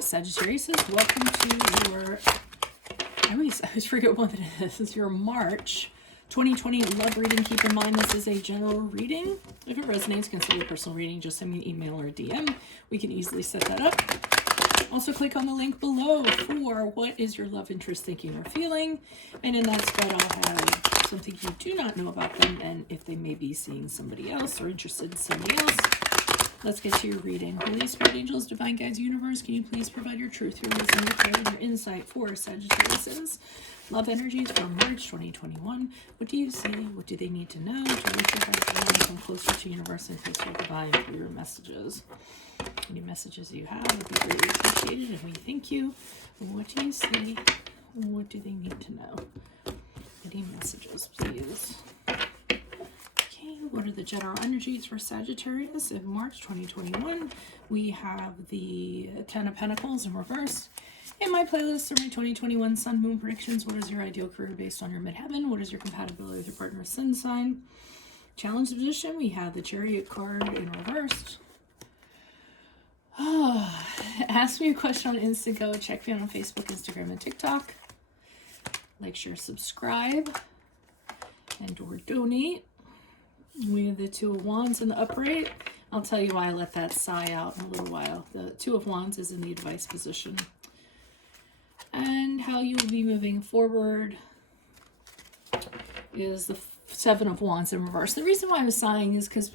Sagittarius, welcome to your, I always forget what it is. It's your March 2020 love reading. Keep in mind this is a general reading. If it resonates, consider a personal reading. Just send me an email or a DM. We can easily set that up. Also click on the link below for what is your love interest thinking or feeling. And in that spread I'll have something you do not know about them and if they may be seeing somebody else or interested in somebody else. Let's get to your reading. Holy Spirit, angels, divine guides, universe, can you please provide your truth, your wisdom, your clarity, your insight for Sagittarius? Love energies for March 2021. What do you see? What do they need to know to reach your heart and come closer to universe and closer to divine for your messages? Any messages you have would be greatly appreciated, and we thank you. What do you see? What do they need to know? Any messages, please? What are the general energies for Sagittarius in March 2021? We have the Ten of Pentacles in reverse. In my playlist are my 2021 Sun Moon predictions. What is your ideal career based on your midheaven? What is your compatibility with your partner's sun sign? Challenge position, we have the Chariot card in reverse. Ask me a question on Instago. Check me out on Facebook, Instagram, and TikTok. Like, share, subscribe, and or donate. We have the Two of Wands in the upright. I'll tell you why I let that sigh out in a little while. The Two of Wands is in the advice position. And how you will be moving forward is the Seven of Wands in reverse. The reason why I'm sighing is because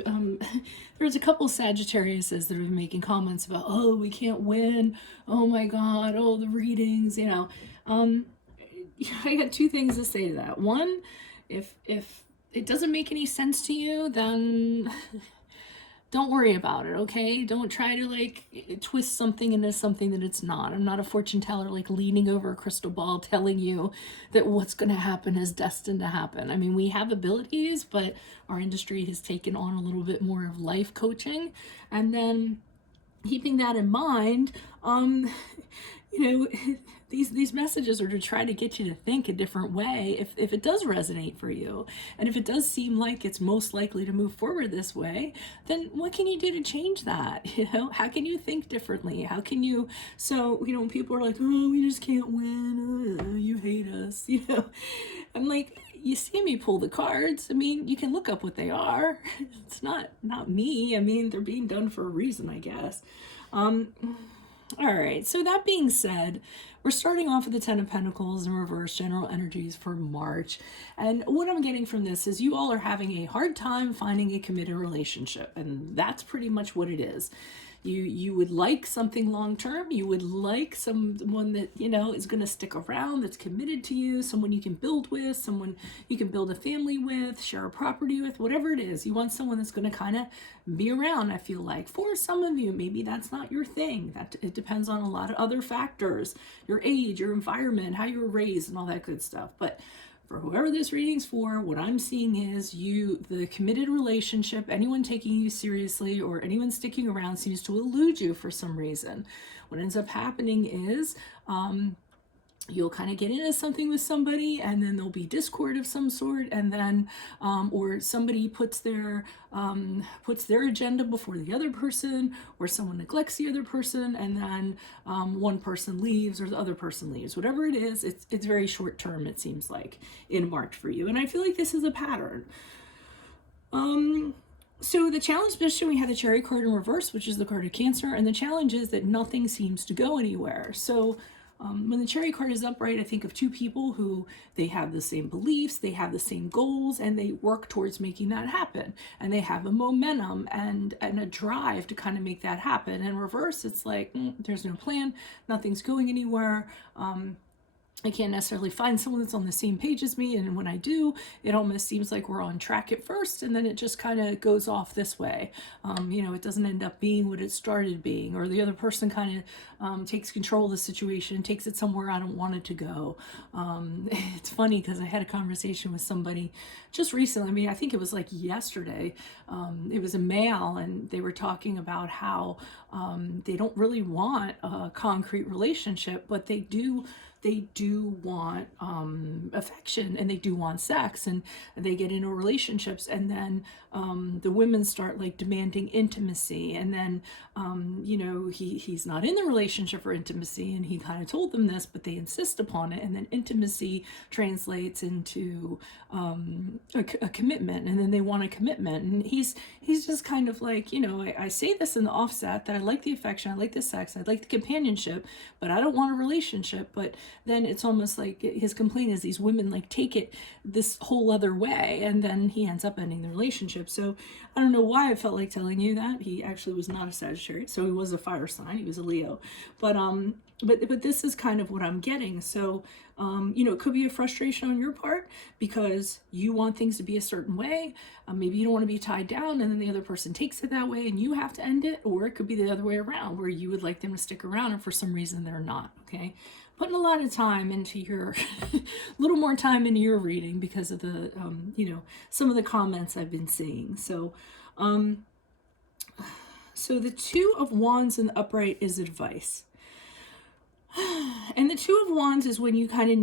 there's a couple of Sagittariuses that have been making comments about, oh, we can't win. Oh my God. Oh, the readings, you know. I got two things to say to that. One, if it doesn't make any sense to you, then don't worry about it, okay? Don't try to like twist something into something that it's not. I'm not a fortune teller like leaning over a crystal ball telling you that what's going to happen is destined to happen. I mean, we have abilities, but our industry has taken on a little bit more of life coaching. And then keeping that in mind, you know, these messages are to try to get you to think a different way if it does resonate for you. And if it does seem like it's most likely to move forward this way, then what can you do to change that? You know, how can you think differently? How can you, so, you know, when people are like, oh, we just can't win, oh, you hate us, you know, I'm like, you see me pull the cards. I mean, you can look up what they are. It's not me. I mean, they're being done for a reason, I guess. All right, so that being said, we're starting off with the Ten of Pentacles in reverse, general energies for March. And what I'm getting from this is you all are having a hard time finding a committed relationship. And that's pretty much what it is. You would like something long-term. You would like someone that, you know, is going to stick around, that's committed to you, someone you can build with, someone you can build a family with, share a property with, whatever it is. You want someone that's going to kind of be around, I feel like. For some of you, maybe that's not your thing. That it depends on a lot of other factors, your age, your environment, how you were raised, and all that good stuff. But for whoever this reading's for, what I'm seeing is the committed relationship, anyone taking you seriously or anyone sticking around seems to elude you for some reason. What ends up happening is you'll kind of get into something with somebody and then there'll be discord of some sort, and then or somebody puts their agenda before the other person, or someone neglects the other person, and then one person leaves or the other person leaves. Whatever it is, it's very short term, it seems like, in March for you. And I feel like this is a pattern. So the challenge position, we have the Chariot card in reverse, which is the card of Cancer, and the challenge is that nothing seems to go anywhere. So when the Chariot card is upright, I think of two people who they have the same beliefs, they have the same goals, and they work towards making that happen. And they have a momentum and a drive to kind of make that happen. In reverse, it's like, there's no plan, nothing's going anywhere. I can't necessarily find someone that's on the same page as me, and when I do, it almost seems like we're on track at first, and then it just kind of goes off this way. You know, it doesn't end up being what it started being, or the other person kind of takes control of the situation, takes it somewhere I don't want it to go. It's funny because I had a conversation with somebody just recently. I mean, I think it was like yesterday. It was a male, and they were talking about how they don't really want a concrete relationship, but they do they do want affection, and they do want sex, and they get into relationships, and then the women start like demanding intimacy, and then you know, he's not in the relationship for intimacy, and he kind of told them this, but they insist upon it, and then intimacy translates into a commitment, and then they want a commitment, and he's just kind of like, you know, I say this in the offset that I like the affection, I like the sex, I like the companionship, but I don't want a relationship. But then it's almost like his complaint is these women like take it this whole other way, and then he ends up ending the relationship. So I don't know why I felt like telling you that. He actually was not a Sagittarius, so he was a fire sign, he was a Leo. But this is kind of what I'm getting. So you know, it could be a frustration on your part because you want things to be a certain way. Maybe you don't want to be tied down, and then the other person takes it that way and you have to end it. Or it could be the other way around, where you would like them to stick around and for some reason they're not. Okay, putting a lot of time into your a little more time into your reading because of the you know, some of the comments I've been seeing. So so the Two of Wands in the upright is advice. And the Two of Wands is when you kind of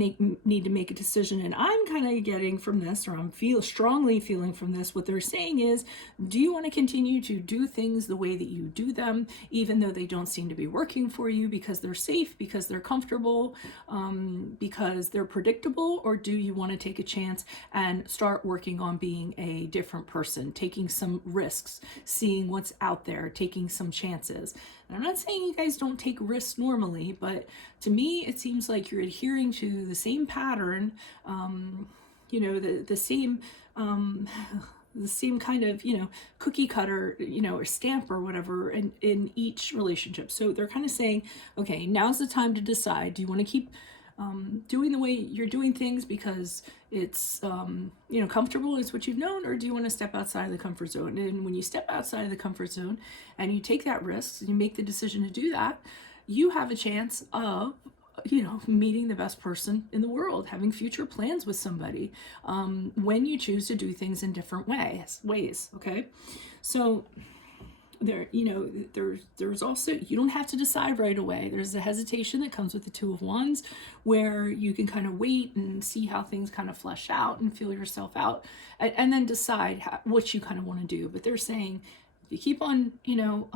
need to make a decision. And I'm kind of getting from this, or I'm strongly feeling from this, what they're saying is, do you want to continue to do things the way that you do them, even though they don't seem to be working for you because they're safe, because they're comfortable, because they're predictable? Or do you want to take a chance and start working on being a different person, taking some risks, seeing what's out there, taking some chances? And I'm not saying you guys don't take risks normally, but to me, it seems like you're adhering to the same pattern, you know, the same kind of, you know, cookie cutter, you know, or stamp or whatever in each relationship. So they're kind of saying, okay, now's the time to decide. Do you want to keep doing the way you're doing things because it's you know, comfortable, it's what you've known, or do you want to step outside of the comfort zone? And when you step outside of the comfort zone and you take that risk and you make the decision to do that, you have a chance of, you know, meeting the best person in the world, having future plans with somebody, when you choose to do things in different ways. Okay, so there, you know, there's also, you don't have to decide right away. There's a hesitation that comes with the Two of Wands, where you can kind of wait and see how things kind of flesh out and feel yourself out, and then decide what you kind of want to do. But they're saying, if you keep on, you know,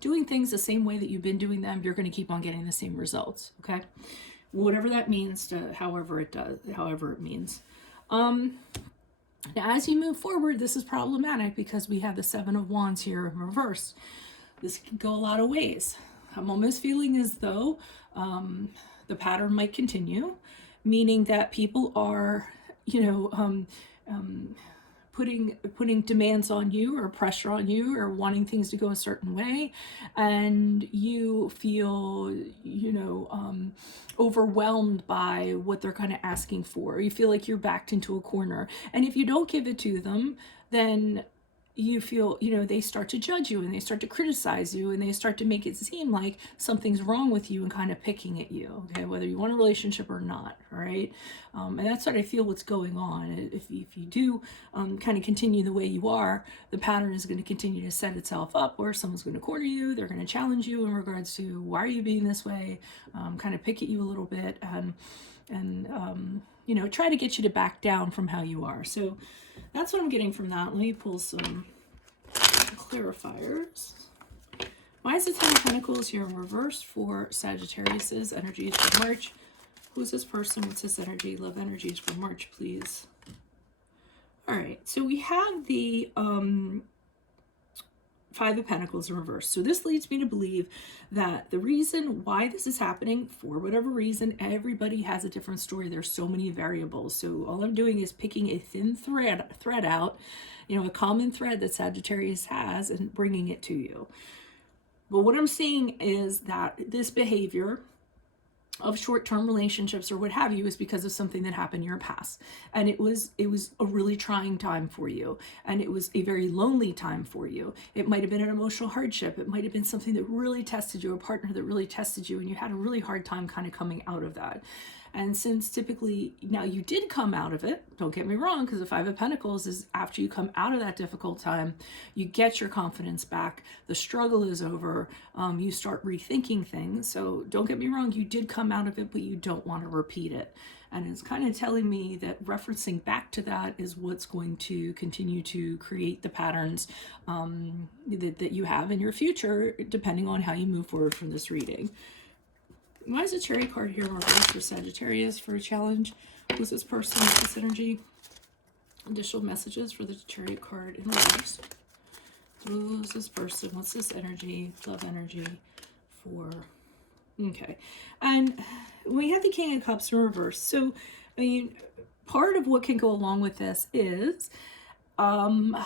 doing things the same way that you've been doing them, you're going to keep on getting the same results. Okay, whatever that means, to however it means. Now, as you move forward, this is problematic because we have the Seven of Wands here in reverse. This can go a lot of ways. I'm almost feeling as though the pattern might continue, meaning that people are, you know, putting demands on you or pressure on you or wanting things to go a certain way, and you feel, you know, overwhelmed by what they're kind of asking for. You feel like you're backed into a corner, and if you don't give it to them, then you feel, you know, they start to judge you and they start to criticize you and they start to make it seem like something's wrong with you and kind of picking at you, okay, whether you want a relationship or not, all right? And that's what I feel what's going on. If you do kind of continue the way you are, the pattern is going to continue to set itself up where someone's going to corner you, they're going to challenge you in regards to why are you being this way, kind of pick at you a little bit, and you know, try to get you to back down from how you are. So that's what I'm getting from that. Let me pull some clarifiers. Why is the Ten of Pentacles here in reverse for Sagittarius's energies for March? Who's this person? What's this energy? Love energies for March, please. All right, so we have the Five of Pentacles in reverse. So this leads me to believe that the reason why this is happening, for whatever reason, everybody has a different story. There's so many variables. So all I'm doing is picking a thin thread out, you know, a common thread that Sagittarius has, and bringing it to you. But what I'm saying is that this behavior of short-term relationships or what have you is because of something that happened in your past, and it was a really trying time for you, and it was a very lonely time for you. It might have been an emotional hardship, it might have been something that really tested you, a partner that really tested you, and you had a really hard time kind of coming out of that. And since typically, now you did come out of it, don't get me wrong, because the Five of Pentacles is after you come out of that difficult time, you get your confidence back, the struggle is over, you start rethinking things. So don't get me wrong, you did come out of it, but you don't want to repeat it. And it's kind of telling me that referencing back to that is what's going to continue to create the patterns that you have in your future, depending on how you move forward from this reading. Why is the Chariot card here reversed for Sagittarius for a challenge? Who's this person? What's this energy? Additional messages for the Chariot card in reverse. Who's this person? What's this energy? Love energy for... Okay. And we have the King of Cups in reverse. So, I mean, part of what can go along with this is... and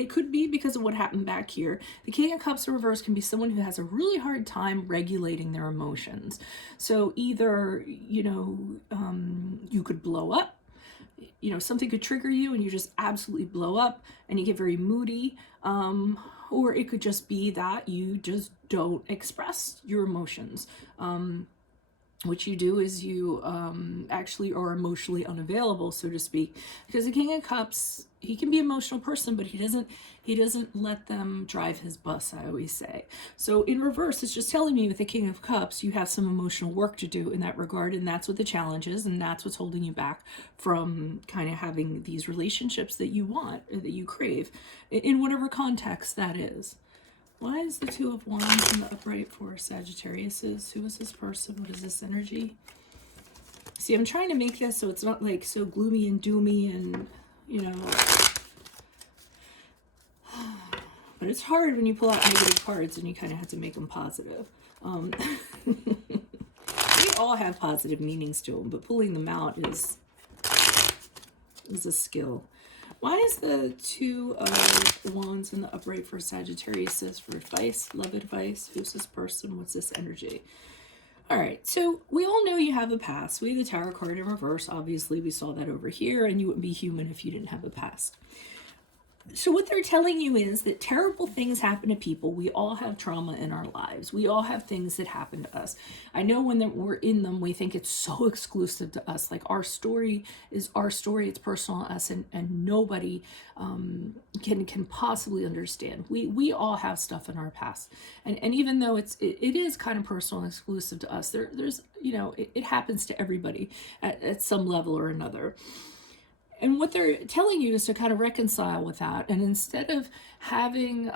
it could be because of what happened back here. The King of Cups in reverse can be someone who has a really hard time regulating their emotions. So either, you could blow up, something could trigger you and you just absolutely blow up and you get very moody. Or it could just be that you just don't express your emotions. What you do is you actually are emotionally unavailable, so to speak, because the King of Cups, he can be an emotional person, but he doesn't let them drive his bus, I always say. So in reverse, it's just telling me with the King of Cups, you have some emotional work to do in that regard, and that's what the challenge is, and that's what's holding you back from kind of having these relationships that you want, or that you crave, in whatever context that is. Why is the Two of Wands in the upright for Sagittarius? Who is this person? What is this energy? See, I'm trying to make this so it's not like so gloomy and doomy and, but it's hard when you pull out negative cards and you kind of have to make them positive. They all have positive meanings to them, but pulling them out is a skill. Why is the Two of Wands in the upright for Sagittarius for advice, love advice? Who's this person? What's this energy? All right, so we all know you have a past. We have the Tower card in reverse. Obviously, we saw that over here, and you wouldn't be human if you didn't have a past. So what they're telling you is that terrible things happen to people. We all have trauma in our lives. We all have things that happen to us. I know when we're in them, we think it's so exclusive to us. Like our story is our story. It's personal to us, and nobody can possibly understand. We all have stuff in our past. And even though it is kind of personal and exclusive to us, there's, it happens to everybody at some level or another. And what they're telling you is to kind of reconcile with that. And instead of having,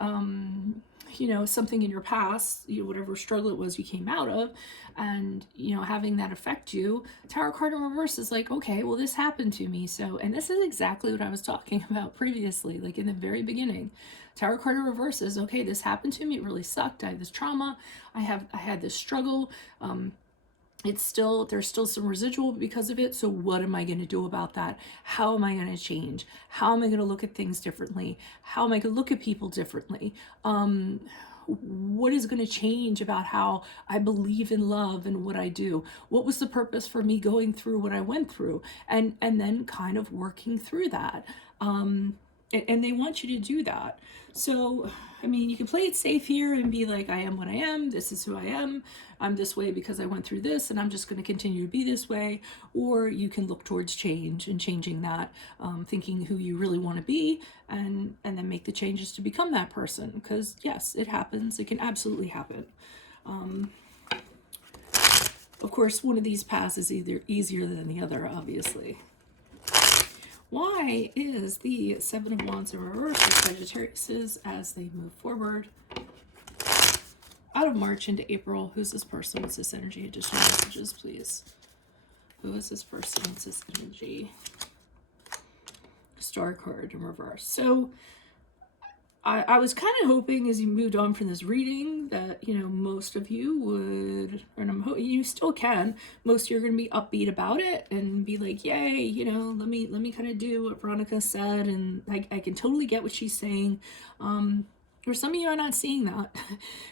something in your past, whatever struggle it was you came out of, and, having that affect you, Tower card in reverse is like, okay, well, this happened to me. So, and this is exactly what I was talking about previously, like in the very beginning. Tower card in reverse is, okay, this happened to me. It really sucked. I had this trauma. I had this struggle. There's still some residual because of it. So what am I going to do about that? How am I going to change? How am I going to look at things differently? How am I going to look at people differently? What is going to change about how I believe in love and what I do? What was the purpose for me going through what I went through? And then kind of working through that. And they want you to do that. So, I mean, you can play it safe here and be like, I am what I am. This is who I am. I'm this way because I went through this, and I'm just going to continue to be this way. Or you can look towards change and changing that, thinking who you really want to be, and then make the changes to become that person. Because yes, it happens. It can absolutely happen. Of course, one of these paths is either easier than the other, obviously. Why is the Seven of Wands in reverse for Sagittarius as they move forward out of March into April? Who's this person? What's this energy? Additional messages, please. Who is this person? What's this energy? Star card in reverse. So I was kind of hoping as you moved on from this reading that, most of you would, and you still can, most of you are going to be upbeat about it and be like, yay, let me kind of do what Veronica said. And I can totally get what she's saying. Or some of you are not seeing that.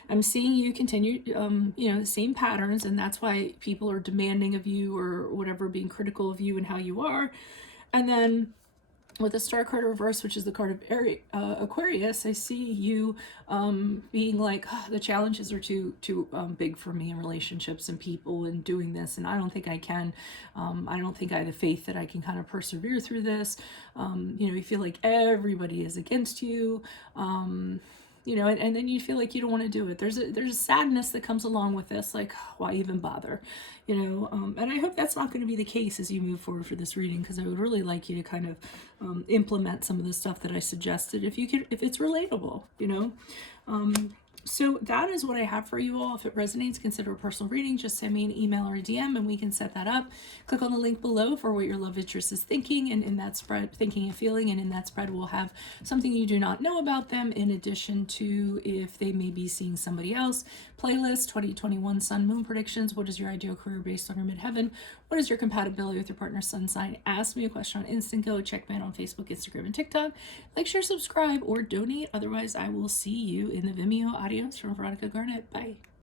I'm seeing you continue, the same patterns. And that's why people are demanding of you or whatever, being critical of you and how you are. And then with the star card reverse, which is the card of Aquarius, I see you being like, oh, the challenges are too big for me in relationships and people and doing this, and I don't think I can. I don't think I have the faith that I can kind of persevere through this. You feel like everybody is against you. And then you feel like you don't want to do it. There's a sadness that comes along with this, like, why even bother, and I hope that's not going to be the case as you move forward for this reading, because I would really like you to kind of implement some of the stuff that I suggested, if it's relatable. So that is what I have for you all. If it resonates, consider a personal reading. Just send me an email or a DM and we can set that up. Click on the link below for what your love interest is thinking, and in that spread, thinking and feeling, and in that spread we'll have something you do not know about them, in addition to if they may be seeing somebody else. Playlist, 2021 Sun Moon predictions. What is your ideal career based on your midheaven? What is your compatibility with your partner's sun sign? Ask me a question on Instant Go. Check me out on Facebook, Instagram, and TikTok. Like, share, subscribe, or donate. Otherwise, I will see you in the Vimeo. Adios from Veronica Garnett. Bye.